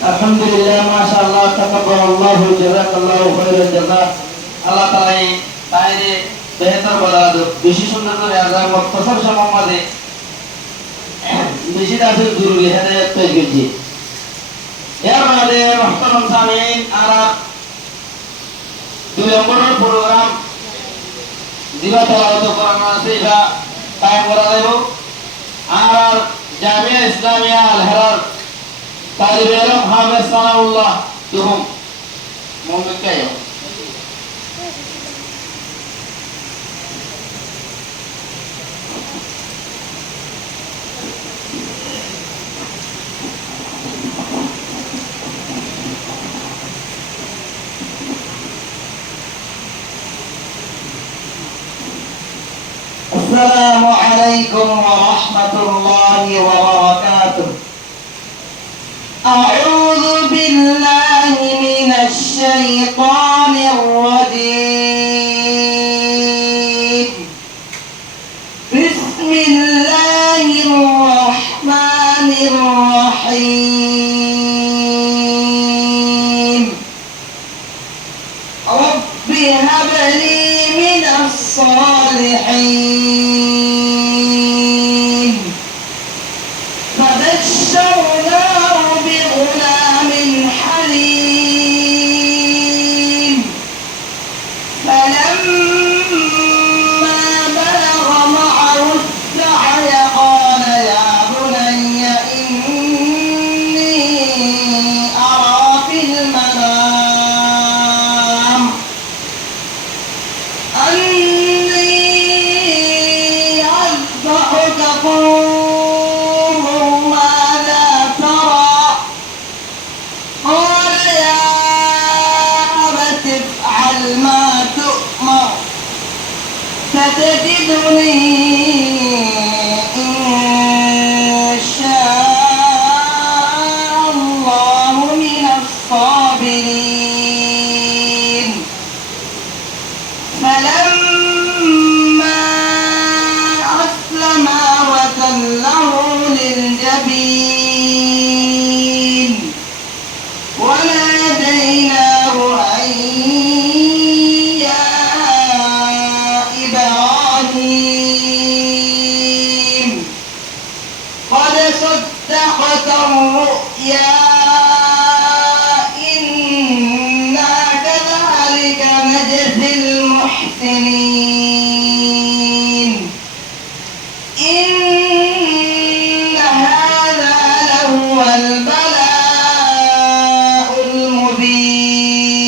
Alhamdulillah, Masya Allah, Taqabbalallahu, Jazakallahu khairan jazak. Allah Ta'ala তাইরে বেহতর বলাদ বেশি সুন্দর করে আজাদ মুখতাসার সময়ে বেশি দাসে জরুরি হেদায়েত পেশ করছি এর বাদে মুহতারাম সামিঈন আর দুই নম্বরের প্রোগ্রাম দিবা তেলাওয়াত কোরআন আছে এটা কায়েম করা দেব আর জামিয়া ইসলামিয়া আল হেরার তালিবে ইলম হাফেজ সানাউল্লাহ তুহুম মুমকিন السلام عليكم ورحمة الله وبركاته. أعوذ بالله من الشيطان الرجيم. بسم الله الرحمن الرحيم. رب هب لي من الصالحين. فبشرناه بغلام حليم. فلما بلغ معه السعي قال يا بني إني أرى في المنام ستجدني إن شاء الله من الصابرين. فلما أسلما وتله للجبين وناديناه أن قد صدقت الرؤيا إنا كذلك نجزي المحسنين. إن هذا لهو البلاء المبين.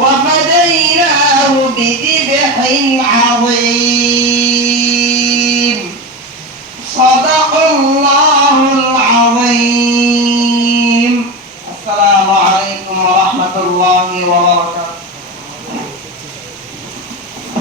وفديناه بذبح عظيم. صدق الله العظيم. السلام عليكم ورحمة الله وبركاته.